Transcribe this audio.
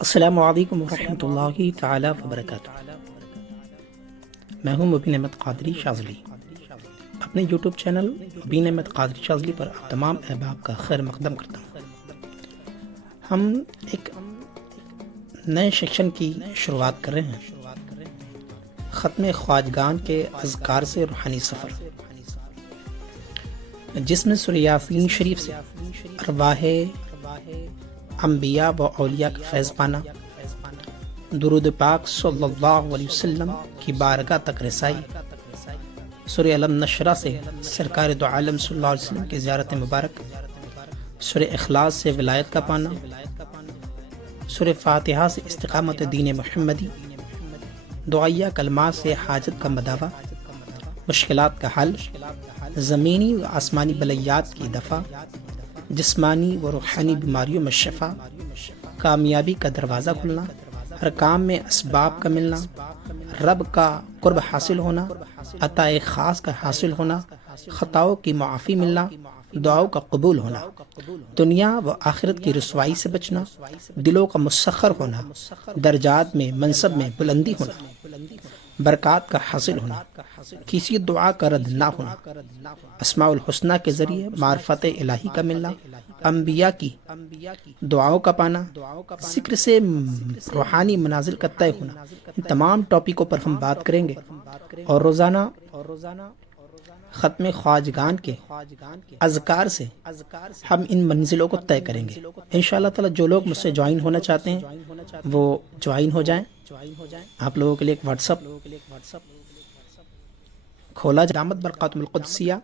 السلام علیکم ورحمۃ اللہ تعالی وبرکاتہ۔ میں ہوں مبین احمد قادری شاذلی۔ اپنے یوٹیوب چینل مبین احمد قادری شاذلی پر آپ تمام احباب کا خیر مقدم کرتا ہوں۔ ہم ایک نئے سیکشن کی شروعات کر رہے ہیں، ختم خواجگان کے اذکار سے روحانی سفر، جس میں سورہ یاسین شریف سے ارواح انبیاء و اولیاء کا فیض پانا، درود پاک صلی اللہ علیہ وسلم کی بارگاہ تک رسائی، سورہ علم نشرہ سے سرکار دو عالم صلی اللہ علیہ وسلم کی زیارت مبارک، سورہ اخلاص سے ولایت کا پانا، سورہ فاتحہ سے استقامت دین محمدی، دعائیہ کلمات سے حاجت کا مداوع، مشکلات کا حل، زمینی و آسمانی بلیات کی دفع، جسمانی و روحانی بیماریوں میں شفا، کامیابی کا دروازہ کھلنا، ہر کام میں اسباب کا ملنا، رب کا قرب حاصل ہونا، عطا خاص کا حاصل ہونا، خطاؤں کی معافی ملنا، دعاؤں کا قبول ہونا، دنیا و آخرت کی رسوائی سے بچنا، دلوں کا مسخر ہونا، درجات میں منصب میں بلندی ہونا، برکات کا حاصل ہونا، کسی دعا کا رد نہ ہونا، اسماء الحسنہ کے ذریعے معرفت الہی کا ملنا، انبیاء کی دعاؤں کا پانا، ذکر سے روحانی منازل کا طے ہونا، ان تمام ٹاپکوں پر ہم بات کریں گے، اور روزانہ ختم خواجگان کے اذکار سے ہم ان منزلوں کو طے کریں گے۔ انشاءاللہ تعالی جو لوگ مجھ سے جوائن ہونا چاہتے ہیں وہ جوائن ہو جائیں۔ آپ لوگوں کے لیے ایک واٹس ایپ کھولا، جامت برقاتم القدسیہ